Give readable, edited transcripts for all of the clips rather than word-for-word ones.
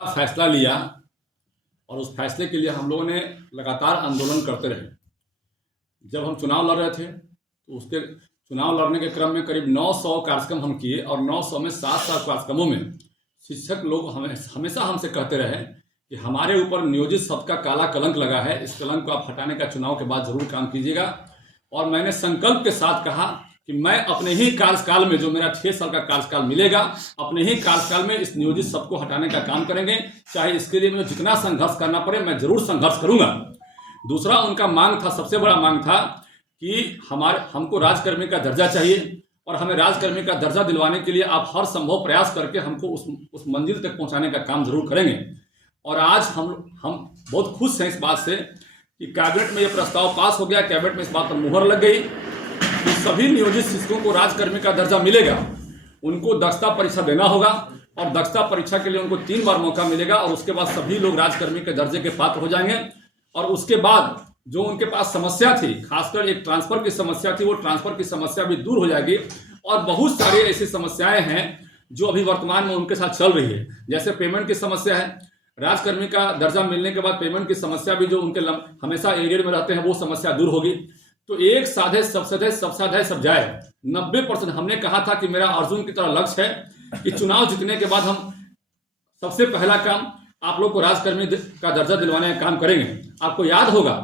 फैसला लिया और उस फैसले के लिए हम लोगों ने लगातार आंदोलन करते रहे। जब हम चुनाव लड़ रहे थे तो उसके चुनाव लड़ने के क्रम में करीब 900 कार्यक्रम हम किए और 900 में 7 कार्यक्रमों में शिक्षक लोग हमेशा हमसे कहते रहे कि हमारे ऊपर नियोजित शब्द का काला कलंक लगा है, इस कलंक को आप हटाने का चुनाव के बाद जरूर काम कीजिएगा। और मैंने संकल्प के साथ कहा कि मैं अपने ही कार्यकाल में, जो मेरा 6 साल का कार्यकाल मिलेगा, अपने ही कार्यकाल में इस नियोजित शब्द को हटाने का काम करेंगे। चाहे इसके लिए मुझे जितना संघर्ष करना पड़े मैं जरूर संघर्ष करूंगा। दूसरा उनका मांग था, सबसे बड़ा मांग था कि हमको राजकर्मी का दर्जा चाहिए और हमें राजकर्मी का दर्जा दिलवाने के लिए आप हर संभव प्रयास करके हमको उस मंजिल तक पहुंचाने का काम जरूर करेंगे। और आज हम बहुत खुश हैं इस बात से कि कैबिनेट में ये प्रस्ताव पास हो गया, कैबिनेट में इस बात पर मुहर लग गई कि सभी नियोजित शिक्षकों को राजकर्मी का दर्जा मिलेगा। उनको दक्षता परीक्षा देना होगा और दक्षता परीक्षा के लिए उनको 3 बार मौका मिलेगा और उसके बाद सभी लोग राजकर्मी के दर्जे के पात्र हो जाएंगे। और उसके बाद जो उनके पास समस्या थी, खासकर एक ट्रांसफर की समस्या थी, वो ट्रांसफर की समस्या भी दूर हो जाएगी। और बहुत सारी ऐसी समस्याएं हैं जो अभी वर्तमान में उनके साथ चल रही है, जैसे पेमेंट की समस्या है। राजकर्मी का दर्जा मिलने के बाद पेमेंट की समस्या भी जो उनके हमेशा एरियर में रहते हैं वो समस्या दूर होगी। तो एक साधे सब जाए 90%। हमने कहा था कि मेरा अर्जुन की तरह लक्ष्य है कि चुनाव जीतने के बाद हम सबसे पहला काम आप लोग को राजकर्मी का दर्जा दिलवाने का काम करेंगे। आपको याद होगा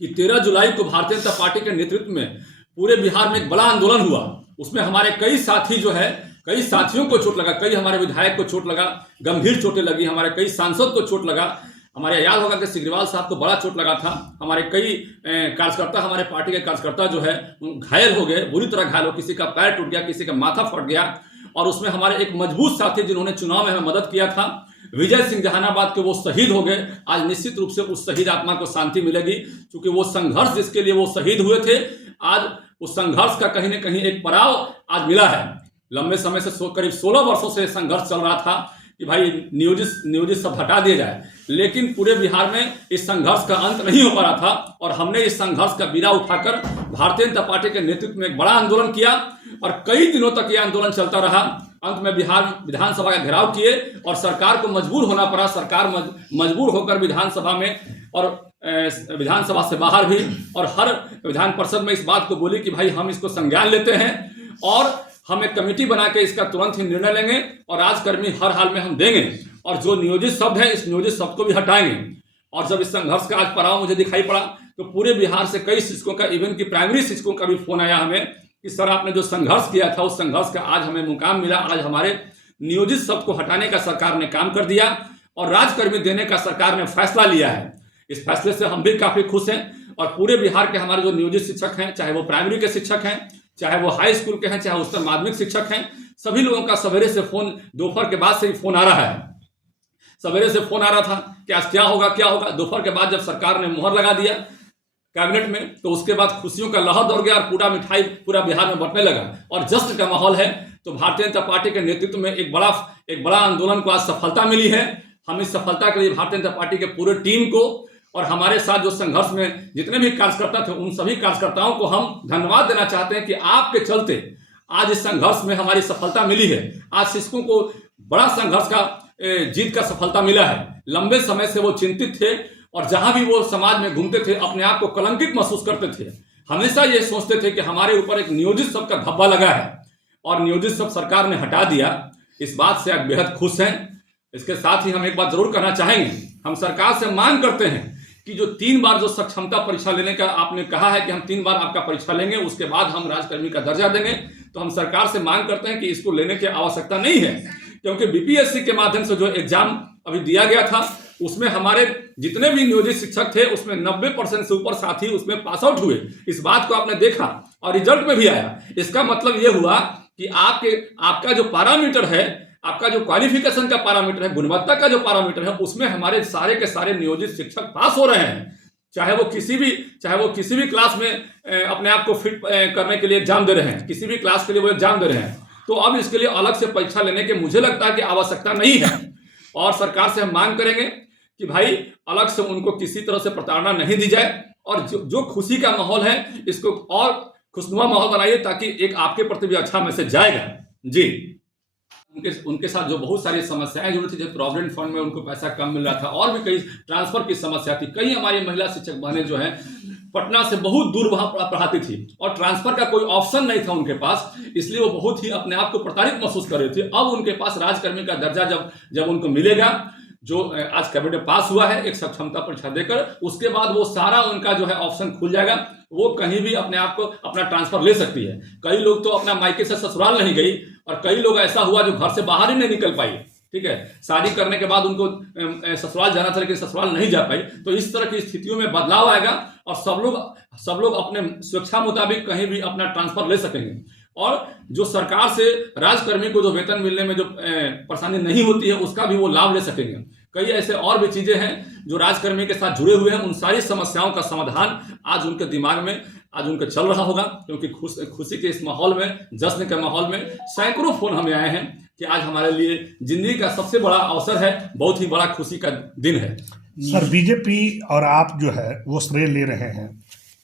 कि 13 जुलाई को भारतीय जनता पार्टी के नेतृत्व में पूरे बिहार में एक बड़ा आंदोलन हुआ। उसमें हमारे कई साथी जो है, कई साथियों को चोट लगा, कई हमारे विधायक को चोट लगा, गंभीर चोटें लगी, हमारे कई सांसद को चोट लगा। हमारे याद होगा कि सिग्रीवाल साहब को बड़ा चोट लगा था। हमारे कई कार्यकर्ता, हमारे पार्टी के कार्यकर्ता जो है घायल हो गए, बुरी तरह घायल हो, किसी का पैर टूट गया, किसी का माथा फट गया। और उसमें हमारे एक मजबूत साथी जिन्होंने चुनाव में हमें मदद किया था, विजय सिंह जहानाबाद के, वो शहीद हो गए। आज निश्चित रूप से उस शहीद आत्मा को शांति मिलेगी, क्योंकि वो संघर्ष जिसके लिए वो शहीद हुए थे, आज उस संघर्ष का कहीं ना कहीं एक पड़ाव आज मिला है। लंबे समय से करीब 16 वर्षों से संघर्ष चल रहा था कि भाई नियोजित सब हटा दिया जाए, लेकिन पूरे बिहार में इस संघर्ष का अंत नहीं हो पा रहा था। और हमने इस संघर्ष का बीड़ा उठाकर भारतीय जनता पार्टी के नेतृत्व में एक बड़ा आंदोलन किया और कई दिनों तक यह आंदोलन चलता रहा। अंत में बिहार विधानसभा का घेराव किए और सरकार को मजबूर होना पड़ा। सरकार मजबूर होकर विधानसभा में और विधानसभा से बाहर भी और हर विधान परिषद में इस बात को बोली कि भाई हम इसको संज्ञान लेते हैं और हम एक कमेटी बना के इसका तुरंत ही निर्णय लेंगे और राजकर्मी हर हाल में हम देंगे और जो नियोजित शब्द है इस नियोजित शब्द को भी हटाएंगे। और जब इस संघर्ष का आज पड़ाव मुझे दिखाई पड़ा तो पूरे बिहार से कई शिक्षकों का, इवन की प्राइमरी शिक्षकों का भी फोन आया हमें कि सर आपने जो संघर्ष किया था उस संघर्ष का आज हमें मुकाम मिला। आज हमारे नियोजित शब्द को हटाने का सरकार ने काम कर दिया और राजकर्मी देने का सरकार ने फैसला लिया है। इस फैसले से हम भी काफी खुश हैं और पूरे बिहार के हमारे जो नियोजित शिक्षक हैं, चाहे वो प्राइमरी के शिक्षक हैं, चाहे वो हाई स्कूल के हैं, चाहे उच्चतर माध्यमिक शिक्षक हैं, सभी लोगों का सवेरे से फोन, दोपहर के बाद से ही फोन आ रहा है। सवेरे से फोन आ रहा था कि आज क्या होगा क्या होगा। दोपहर के बाद जब सरकार ने मुहर लगा दिया कैबिनेट में तो उसके बाद खुशियों का लहर दौड़ गया और पूरा मिठाई पूरा बिहार में बंटने लगा और जश्न का माहौल है। तो भारतीय जनता पार्टी के नेतृत्व में एक बड़ा आंदोलन को आज सफलता मिली है। हम इस सफलता के लिए भारतीय जनता पार्टी के पूरे टीम को और हमारे साथ जो संघर्ष में जितने भी कार्यकर्ता थे उन सभी कार्यकर्ताओं को हम धन्यवाद देना चाहते हैं कि आपके चलते आज इस संघर्ष में हमारी सफलता मिली है। आज शिक्षकों को बड़ा संघर्ष का जीत का सफलता मिला है। लंबे समय से वो चिंतित थे और जहां भी वो समाज में घूमते थे अपने आप को कलंकित महसूस करते थे। हमेशा ये सोचते थे कि हमारे ऊपर एक नियोजित शब्द का धब्बा लगा है और नियोजित शब्द सरकार ने हटा दिया। इस बात से आज बेहद खुश हैं। इसके साथ ही हम एक बात जरूर करना चाहेंगे, हम सरकार से मांग करते हैं कि जो 3 बार जो सक्षमता परीक्षा लेने का आपने कहा है कि हम 3 बार आपका परीक्षा लेंगे, उसके बाद हम राजकर्मी का दर्जा देंगे, तो हम सरकार से मांग करते हैं कि इसको लेने की आवश्यकता नहीं है, क्योंकि बीपीएससी के माध्यम से जो एग्जाम अभी दिया गया था उसमें हमारे जितने भी नियोजित शिक्षक थे उसमें 90% से ऊपर साथी उसमें पास आउट हुए। इस बात को आपने देखा और रिजल्ट में भी आया। इसका मतलब यह हुआ कि आपका जो पैरामीटर है, आपका जो क्वालिफिकेशन का पैरामीटर है, गुणवत्ता का जो पैरामीटर है, उसमें हमारे सारे के सारे नियोजित शिक्षक पास हो रहे हैं। चाहे वो किसी भी क्लास में अपने आप को फिट करने के लिए एग्जाम दे रहे हैं, किसी भी क्लास के लिए वो एग्जाम दे रहे हैं, तो अब इसके लिए अलग से परीक्षा लेने की मुझे लगता है कि आवश्यकता नहीं है। और सरकार से हम मांग करेंगे कि भाई अलग से उनको किसी तरह से प्रताड़ना नहीं दी जाए और जो खुशी का माहौल है इसको और खुशनुमा माहौल बनाइए ताकि एक आपके प्रति भी अच्छा मैसेज जाएगा। जी। उनके साथ जो बहुत सारी समस्याएं जुड़ी थी, जो प्रोविडेंट फंड में उनको पैसा कम मिल रहा था और भी कई ट्रांसफर की समस्या थी। कई हमारी महिला शिक्षक बहनें जो हैं पटना से बहुत दूर वहां पढ़ाती थी और ट्रांसफर का कोई ऑप्शन नहीं था उनके पास, इसलिए वो बहुत ही अपने आप को प्रताड़ित महसूस कर रही थी। अब उनके पास राजकर्मी का दर्जा जब उनको मिलेगा, जो आज कैबिनेट में पास हुआ है एक सक्षमता परीक्षा देकर, उसके बाद वो सारा उनका जो है ऑप्शन खुल जाएगा। वो कहीं भी अपने आप को अपना ट्रांसफर ले सकती है। कई लोग तो अपना मायके से ससुराल नहीं गई और कई लोग ऐसा हुआ जो घर से बाहर ही नहीं निकल पाई। ठीक है, शादी करने के बाद उनको ससुराल जाना था लेकिन ससुराल नहीं जा पाई। तो इस तरह की स्थितियों में बदलाव आएगा और सब लोग अपने स्वेच्छा मुताबिक कहीं भी अपना ट्रांसफर ले सकेंगे। और जो सरकार से राजकर्मी को जो वेतन मिलने में जो परेशानी नहीं होती है उसका भी वो लाभ ले सकेंगे। कई ऐसे और भी चीजें हैं जो राजकर्मी के साथ जुड़े हुए हैं। उन सारी समस्याओं का समाधान आज उनके दिमाग में आज उनके चल रहा होगा, क्योंकि खुशी के इस माहौल में, जश्न के माहौल में सैकड़ों फोन हमें आए हैं कि आज हमारे लिए जिंदगी का सबसे बड़ा अवसर है, बहुत ही बड़ा खुशी का दिन है। सर, बीजेपी और आप जो है वो श्रेय ले रहे हैं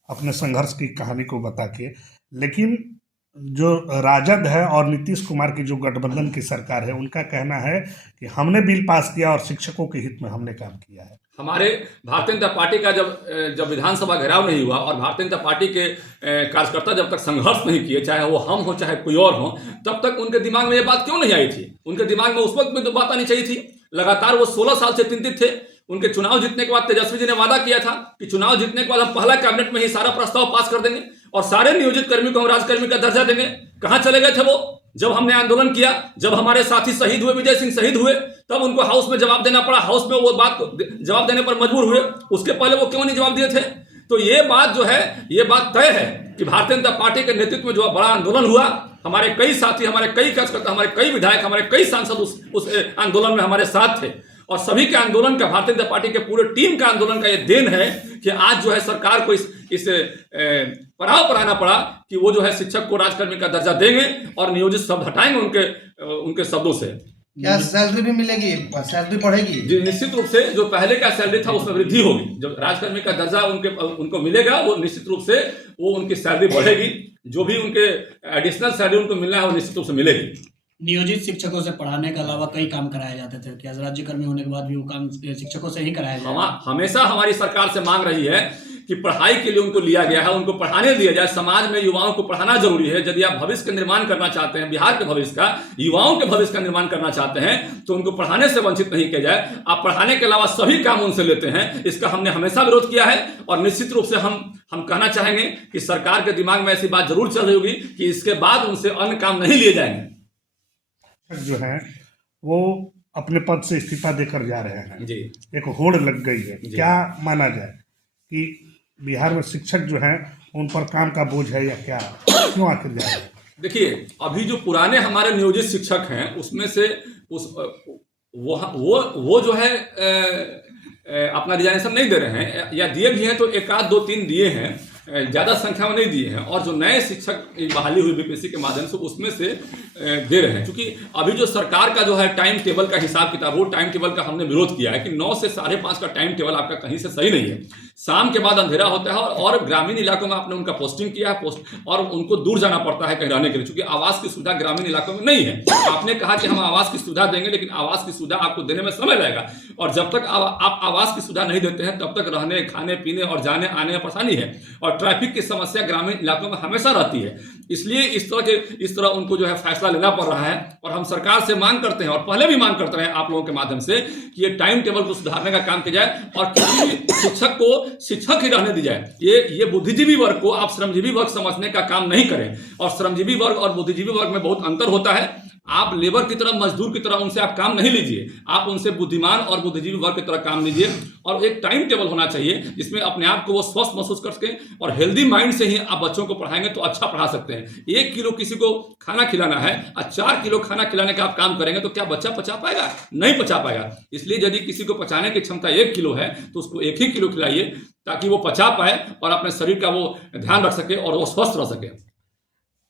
अपने संघर्ष की कहानी को बता के, लेकिन जो राजद है और नीतीश कुमार की जो गठबंधन की सरकार है उनका कहना है कि हमने बिल पास किया और शिक्षकों के हित में हमने काम किया है। हमारे भारतीय जनता पार्टी का जब विधानसभा घेराव नहीं हुआ और भारतीय जनता पार्टी के कार्यकर्ता जब तक संघर्ष नहीं किए, चाहे वो हम हो चाहे कोई और हो, तब तक उनके दिमाग में ये बात क्यों नहीं आई थी? उनके दिमाग में उस वक्त में तो बात आनी चाहिए थी। लगातार वो 16 साल से चिंतित थे। उनके चुनाव जीतने के बाद तेजस्वी जी ने वादा किया था कि चुनाव जीतने के बाद हम पहला कैबिनेट में ही सारा प्रस्ताव पास कर देंगे और सारे नियोजित कर्मी को हम राजकर्मी का दर्जा देंगे। कहां चले गए थे वो? जब हमने आंदोलन किया, जब हमारे साथी शहीद हुए, विजय सिंह शहीद हुए, तब उनको हाउस में जवाब देना पड़ा। हाउस में वो बात को जवाब देने पर मजबूर हुए। उसके पहले वो क्यों नहीं जवाब दिए थे? तो ये बात जो है, ये बात तय है कि भारतीय जनता पार्टी के नेतृत्व में जो बड़ा आंदोलन हुआ, हमारे कई साथी, हमारे कई कार्यकर्ता, हमारे कई विधायक, हमारे कई सांसद उस आंदोलन में हमारे साथ थे। और सभी के आंदोलन का, भारतीय जनता पार्टी के पूरे टीम का आंदोलन का ये देन है कि आज जो है सरकार को इस पड़ाव पर आना पड़ा कि वो जो है शिक्षक को राजकर्मी का दर्जा देंगे और नियोजित शब्द हटाएंगे उनके शब्दों से। क्या सैलरी भी मिलेगी? सैलरी बढ़ेगी जी, निश्चित रूप से जो पहले का सैलरी था उसमें वृद्धि होगी। जब राजकर्मी का दर्जा उनको मिलेगा, वो निश्चित रूप से वो उनकी सैलरी बढ़ेगी। जो भी उनके एडिशनल सैलरी उनको मिलना है वो निश्चित रूप से मिलेगी। नियोजित शिक्षकों से पढ़ाने के अलावा कई काम कराए जाते थे, क्या राज्यकर्मी होने के बाद भी वो काम शिक्षकों से ही कराया जाए? हमेशा हमारी सरकार से मांग रही है कि पढ़ाई के लिए उनको लिया गया है, उनको पढ़ाने दिया जाए। समाज में युवाओं को पढ़ाना जरूरी है। यदि आप भविष्य का निर्माण करना चाहते हैं, बिहार के भविष्य का, युवाओं के भविष्य का निर्माण करना चाहते हैं, तो उनको पढ़ाने से वंचित नहीं किया जाए। आप पढ़ाने के अलावा सभी काम उनसे लेते हैं, इसका हमने हमेशा विरोध किया है। और निश्चित रूप से हम कहना चाहेंगे कि सरकार के दिमाग में ऐसी बात जरूर चल रही होगी कि इसके बाद उनसे अन्य काम नहीं लिए जाएंगे। जो है वो अपने पद से इस्तीफा देकर जा रहे हैं जी। एक होड़ लग गई है। क्या माना जाए कि बिहार में शिक्षक जो हैं उन पर काम का बोझ है या क्या, क्यों आखिर जा रहे हैं? देखिए, अभी जो पुराने हमारे नियोजित शिक्षक हैं उसमें से वो जो है अपना रिजाइनेशन नहीं दे रहे हैं, या दिए भी हैं तो 1 आध 2 3 दिए हैं, ज़्यादा संख्या में नहीं दिए हैं। और जो नए शिक्षक बहाली हुई बीपीएससी के माध्यम से उसमें से दे रहे हैं। क्योंकि अभी जो सरकार का जो है टाइम टेबल का हिसाब किताब, वो टाइम टेबल का हमने विरोध किया है कि 9 से 5:30 का टाइम टेबल आपका कहीं से सही नहीं है। शाम के बाद अंधेरा होता है और ग्रामीण इलाकों में आपने उनका पोस्टिंग किया है और उनको दूर जाना पड़ता है कहीं रहने के लिए, क्योंकि आवास की सुविधा ग्रामीण इलाकों में नहीं है। आपने कहा कि हम आवास की सुविधा देंगे, लेकिन आवास की सुविधा आपको देने में समय लगेगा और जब तक आप आवास की सुविधा नहीं देते हैं तब तक रहने, खाने पीने और जाने आने में परेशानी है। और ट्रैफिक की समस्या ग्रामीण इलाकों में हमेशा रहती है। इसलिए इस तरह उनको जो है फैसला लेना पड़ रहा है। और हम सरकार से मांग करते हैं और पहले भी मांग करते रहे आप लोगों के माध्यम से कि ये टाइम टेबल को सुधारने का काम किया जाए और किसी भी शिक्षक को शिक्षक ही रहने दी जाए। ये बुद्धिजीवी वर्ग को आप श्रमजीवी वर्ग समझने का काम नहीं करें। और श्रमजीवी वर्ग और बुद्धिजीवी वर्ग में बहुत अंतर होता है। आप लेबर की तरह, मजदूर की तरह उनसे आप काम नहीं लीजिए, आप उनसे बुद्धिमान और बुद्धिजीवी वर्ग की तरह काम लीजिए। और एक टाइम टेबल होना चाहिए जिसमें अपने आप को वो स्वस्थ महसूस कर सकें और हेल्दी माइंड से ही आप बच्चों को पढ़ाएंगे तो अच्छा पढ़ा सकते हैं। 1 किलो किसी को खाना खिलाना है और 4 किलो खाना खिलाने का आप काम करेंगे तो क्या बच्चा पचा पाएगा? नहीं पचा पाएगा। इसलिए यदि किसी को पचाने की क्षमता 1 किलो है तो उसको 1 ही किलो खिलाइए ताकि वो पचा पाए और अपने शरीर का वो ध्यान रख सके और वो स्वस्थ रह सके।